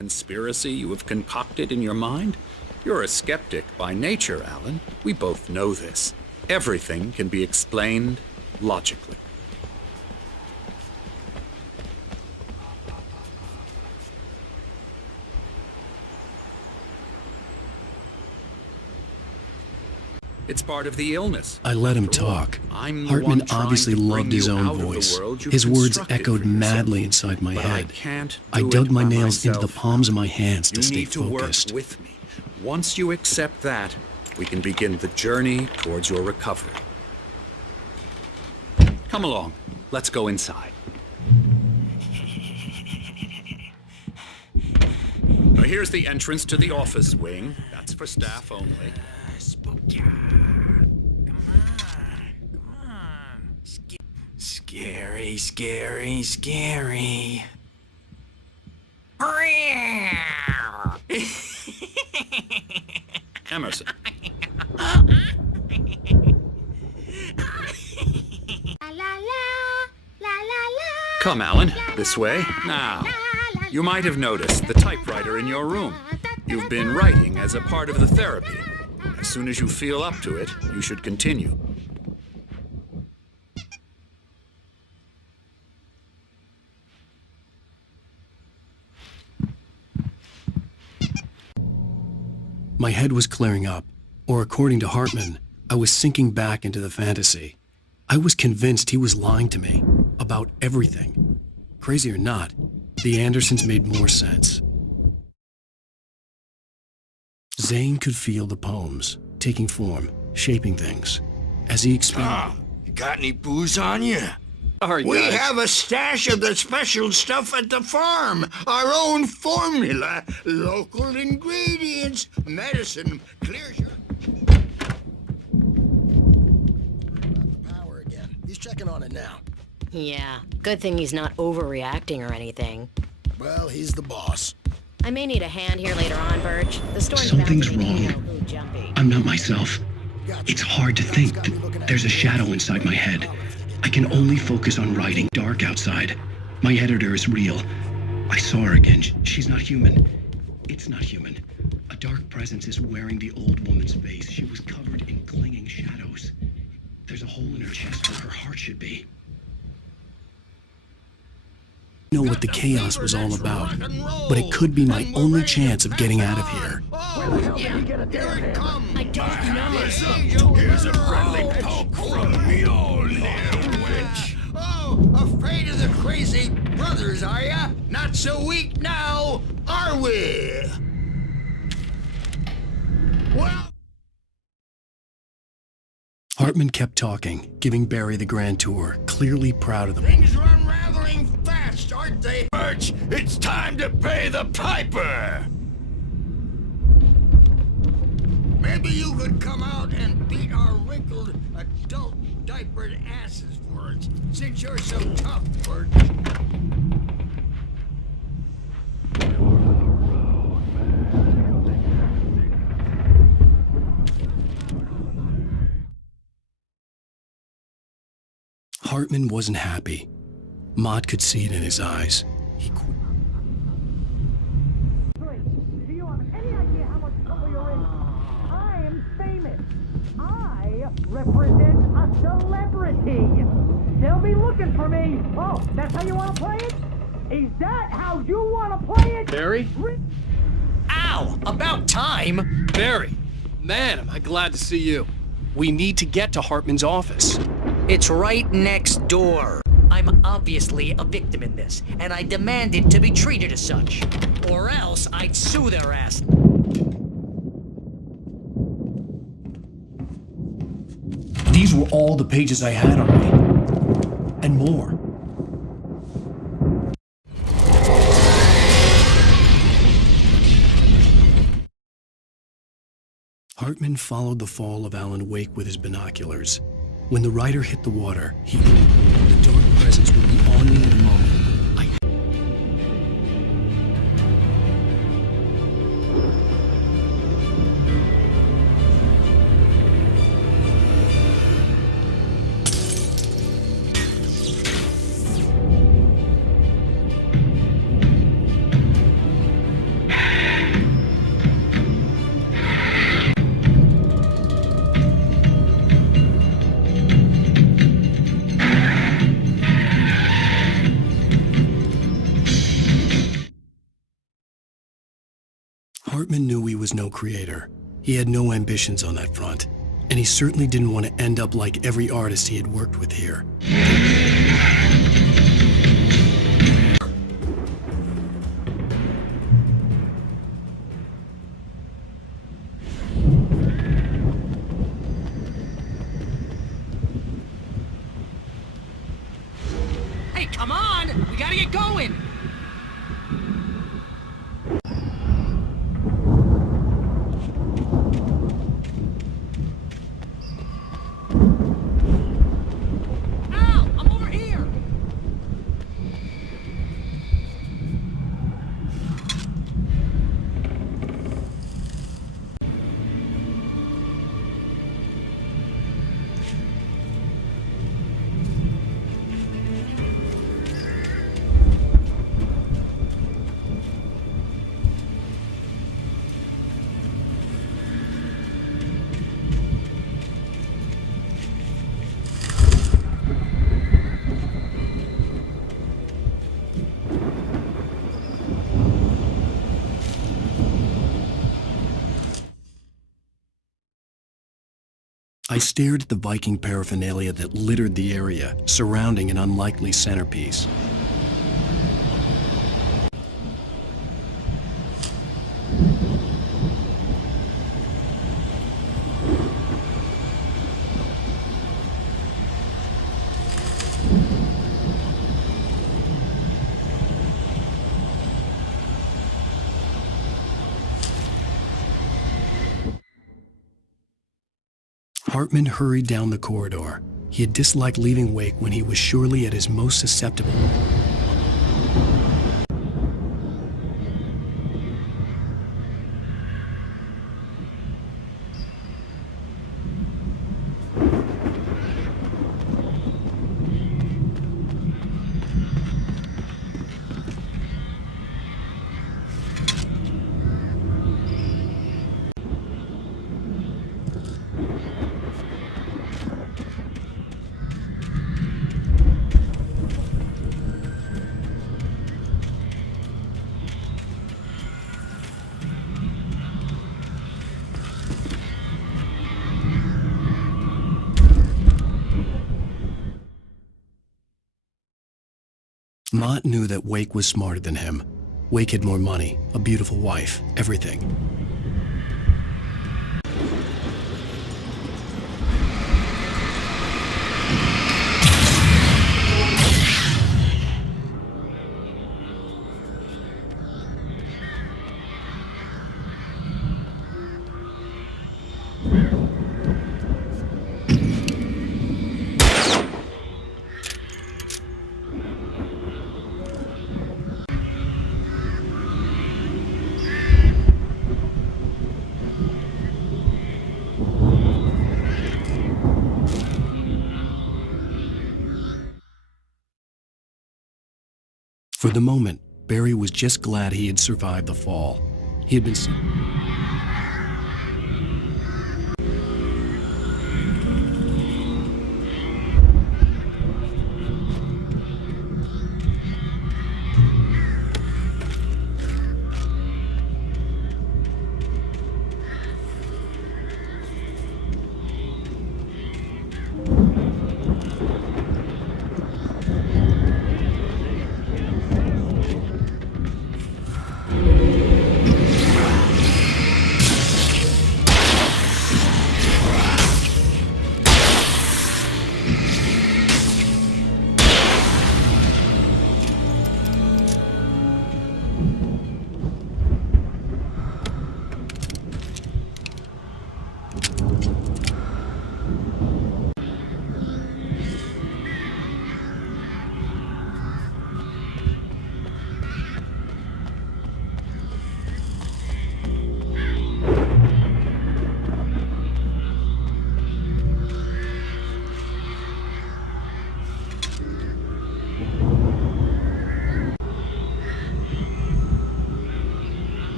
conspiracy you have concocted in your mind? You're a skeptic by nature, Alan. We both know this. Everything can be explained logically. It's part of the illness. I let him talk. Hartman obviously loved his own voice. His words echoed madly inside my head. I dug my nails into the palms of my hands to stay focused. You need to work with me. Once you accept that, we can begin the journey towards your recovery. Come along. Let's go inside. Now here's the entrance to the office wing. That's for staff only. Spooky. Come on. Scary, scary, scary. Emerson. Come, Alan. This way. Now, you might have noticed the typewriter in your room. You've been writing as a part of the therapy. As soon as you feel up to it, you should continue. My head was clearing up, or according to Hartman, I was sinking back into the fantasy. I was convinced he was lying to me about everything. Crazy or not, the Andersons made more sense. Zane could feel the poems, taking form, shaping things. As he explained... You got any booze on you? We have a stash of the special stuff at the farm. Our own formula. Local ingredients. Medicine. Clear your... The power again. He's checking on it now. Yeah, good thing he's not overreacting or anything. Well, he's the boss. I may need a hand here later on, Birch. The story's Something's bound to be wrong. jumpy. I'm not myself. It's hard to think that there's a shadow inside my head. I can only focus on writing. Dark outside. My editor is real. I saw her again. She's not human. It's not human. A dark presence is wearing the old woman's face. She was covered in clinging shadows. There's a hole in her chest where her heart should be. I know what the chaos was all about, but it could be my only chance of getting out of here. Here it comes. I don't know. Here's a friendly poke from the old witch. Oh, afraid of the crazy brothers, are ya? Not so weak now, are we? Well... Hartman kept talking, giving Barry the grand tour, clearly proud of them. Things are unraveling fast, aren't they? Birch, it's time to pay the piper! Maybe you could come out and beat our wrinkled, adult, diapered asses for us, since you're so tough, Birch. Hartman wasn't happy. Mott could see it in his eyes. He quit. Do you have any idea how much trouble you're in? I am famous. I represent a celebrity. They'll be looking for me. Oh, that's how you want to play it? Is that how you want to play it? Barry? Ow! About time! Barry! Man, am I glad to see you. We need to get to Hartman's office. It's right next door. I'm obviously a victim in this, and I demanded to be treated as such. Or else I'd sue their ass. These were all the pages I had on me. And more. Hartman followed the fall of Alan Wake with his binoculars. When the rider hit the water, he knew the dark presence would be on me in a moment. Hartman knew he was no creator. He had no ambitions on that front, and he certainly didn't want to end up like every artist he had worked with here. Hey, come on! We gotta get going! Ow! I'm over here! I stared at the Viking paraphernalia that littered the area, surrounding an unlikely centerpiece. Hartman hurried down the corridor. He had disliked leaving Wake when he was surely at his most susceptible. Mott knew that Wake was smarter than him. Wake had more money, a beautiful wife, everything. For the moment, Barry was just glad he had survived the fall. He had been...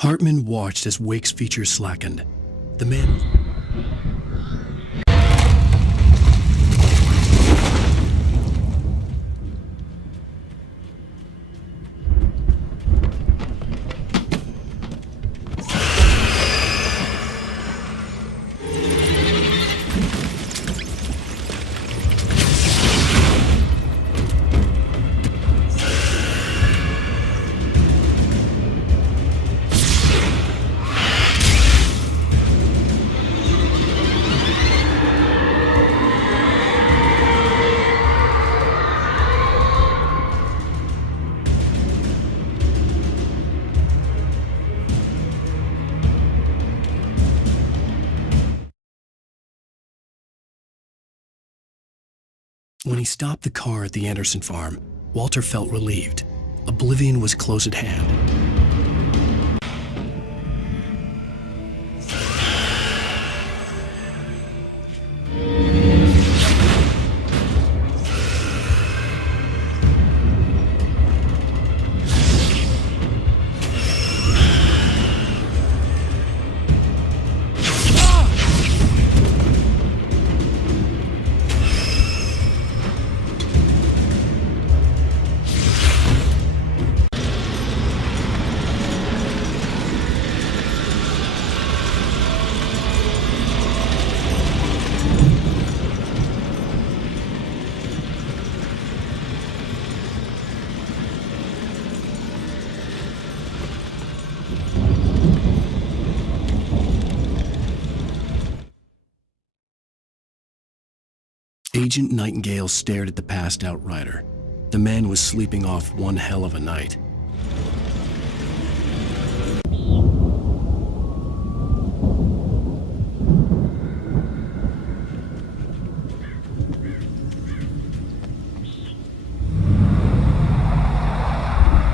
Hartman watched as Wake's features slackened. The man... When he stopped the car at the Anderson farm, Walter felt relieved. Oblivion was close at hand. Agent Nightingale stared at the passed-out rider. The man was sleeping off one hell of a night.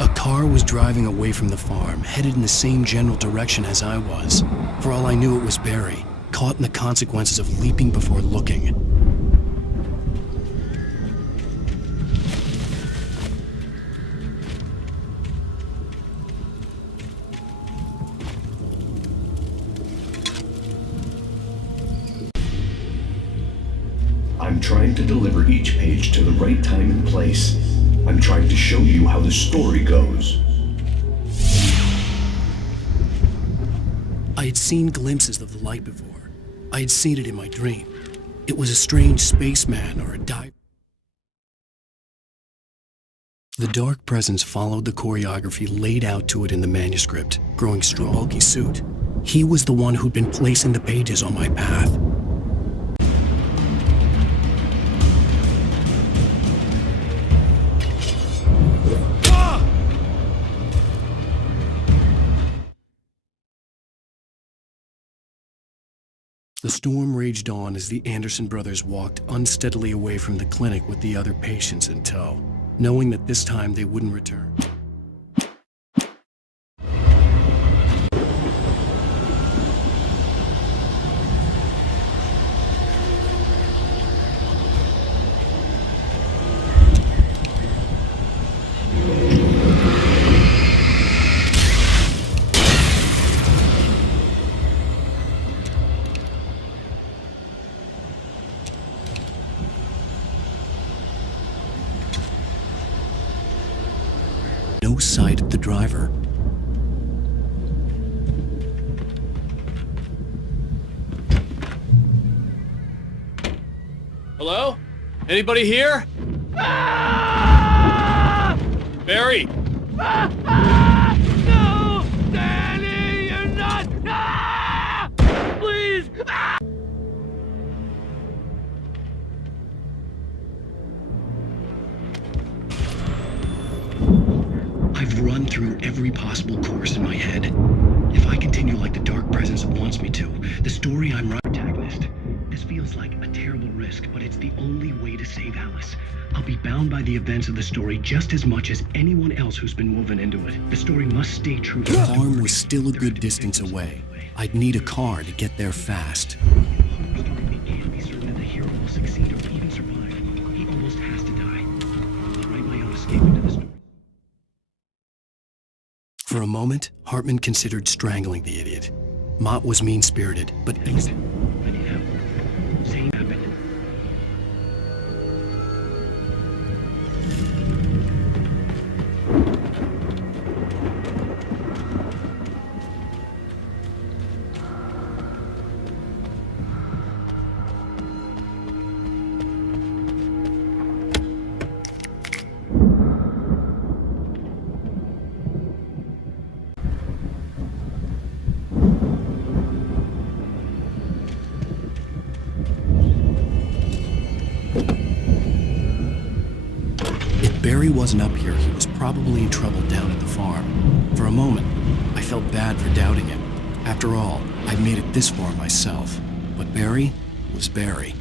A car was driving away from the farm, headed in the same general direction as I was. For all I knew, it was Barry, caught in the consequences of leaping before looking. I'm trying to deliver each page to the right time and place. I'm trying to show you how the story goes. I had seen glimpses of the light before. I had seen it in my dream. It was a strange spaceman or a diver. The dark presence followed the choreography laid out to it in the manuscript, growing strong, bulky suit. He was the one who'd been placing the pages on my path. The storm raged on as the Anderson brothers walked unsteadily away from the clinic with the other patients in tow, knowing that this time they wouldn't return. No sight of the driver. Hello? Anybody here? Ah! Barry! No! Danny, you're not! Please! I've run through every possible course in my head. If I continue like the dark presence wants me to, the story I'm writing, protagonist. This feels like a terrible risk, but it's the only way to save Alice. I'll be bound by the events of the story just as much as anyone else who's been woven into it. The story must stay true. The farm was still a good distance away. I'd need a car to get there fast. For a moment, Hartman considered strangling the idiot. Mott was mean-spirited, but easy. Same happened. Barry wasn't up here, he was probably in trouble down at the farm. For a moment, I felt bad for doubting him. After all, I'd made it this far myself. But Barry was Barry.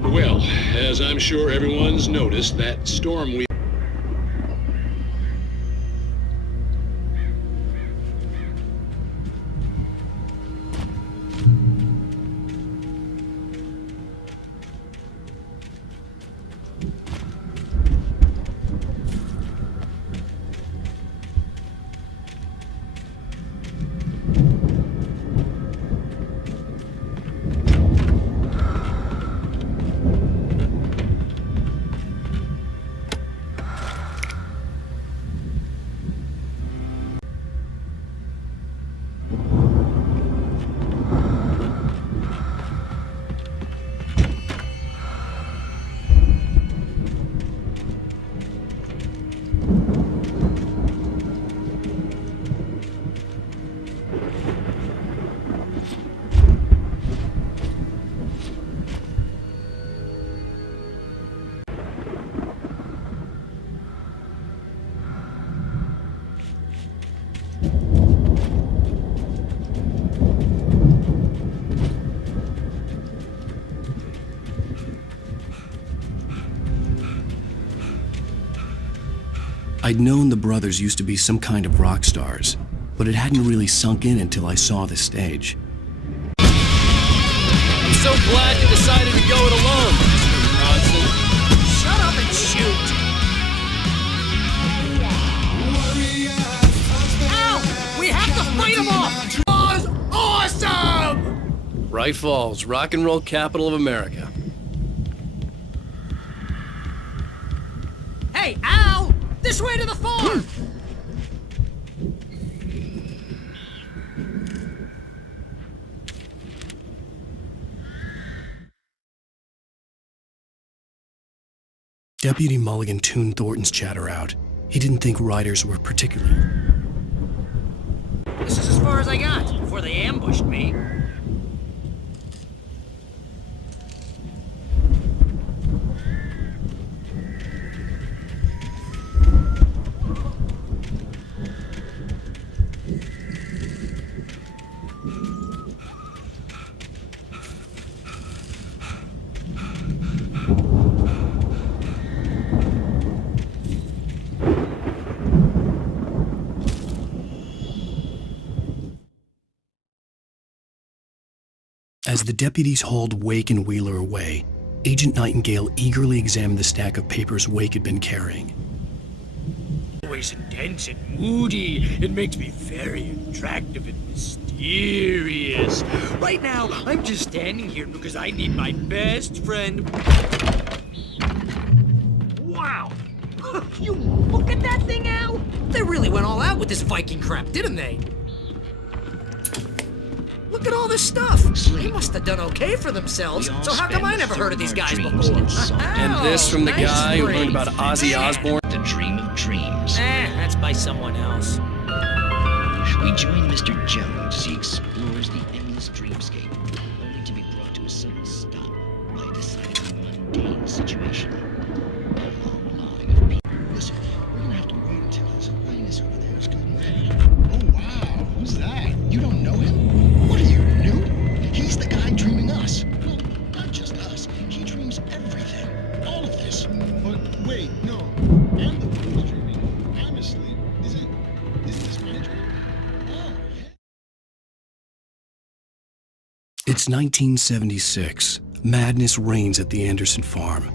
Well, as I'm sure everyone's noticed, that storm we... I'd known the brothers used to be some kind of rock stars, but it hadn't really sunk in until I saw the stage. I'm so glad you decided to go it alone, Mr. Bronson. Shut up and shoot! White Falls, rock and roll capital of America. Hey, Al! This way to the farm! Deputy Mulligan tuned Thornton's chatter out. He didn't think riders were particularly... This is as far as I got before they ambushed me. As the deputies hauled Wake and Wheeler away, Agent Nightingale eagerly examined the stack of papers Wake had been carrying. Always intense and moody. It makes me very attractive and mysterious. Right now, I'm just standing here because I need my best friend. Wow! You look at that thing, Al! They really went all out with this Viking crap, didn't they? Look at all this stuff. They must have done okay for themselves. So how come I never heard of these guys before? And this from the guy who learned about Ozzy Osbourne. The Dream of Dreams. That's by someone else. We join Mr. Jones as he explores the endless dreamscape, only to be brought to a sudden stop by a decidedly mundane situation. A long line of people. Listen, we're gonna have to wait until his highness over there is good and ready. Oh wow, who's that? You don't know him? What are you, nude? He's the guy dreaming us. Well, not just us. He dreams everything. All of this. But wait, no. I'm the one who's dreaming. I'm asleep. Isn't this my dream? Oh, yeah. It's 1976. Madness reigns at the Anderson farm.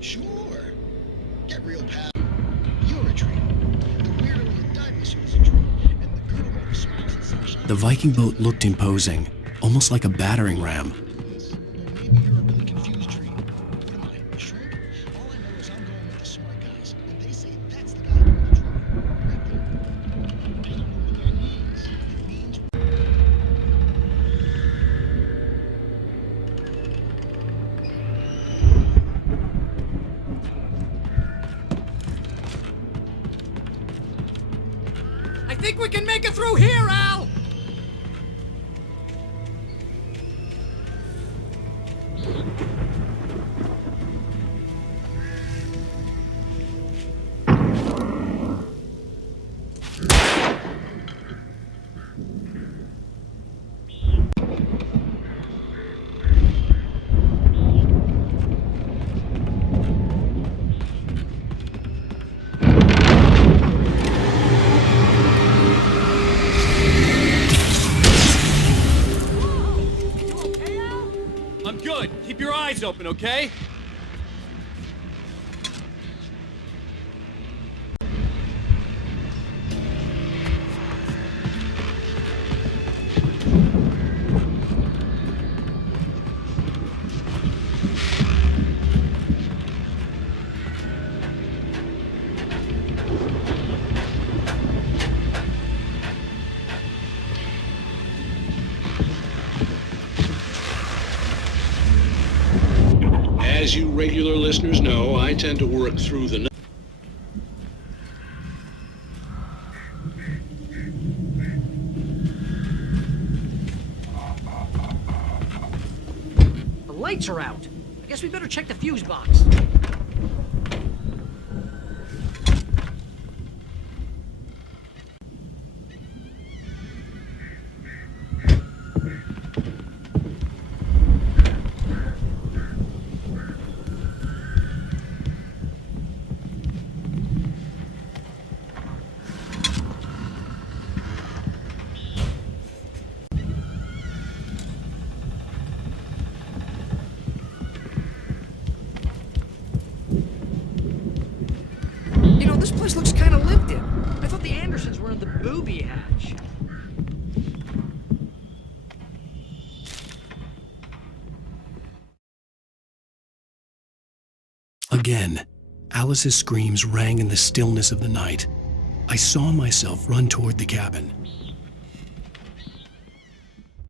Sure. Get real, pal. You're a dream. The weirdo in the diving suit is a dream. And the girl with the smiles and sunshine. The Viking boat looked imposing, almost like a battering ram. Well, maybe you're a really confused dream. What am I, a shrink? All I know is I'm going with the smart guys. And they say that's the guy doing the dream. Right there. I don't know what that means. It means... I think we can make it through here, Al! I'm good. Keep your eyes open, okay? As you regular listeners know, I tend to work through the night. The lights are out. I guess we better check the fuse box. This place looks kind of lived in. I thought the Andersons were in the booby hatch. Again, Alice's screams rang in the stillness of the night. I saw myself run toward the cabin.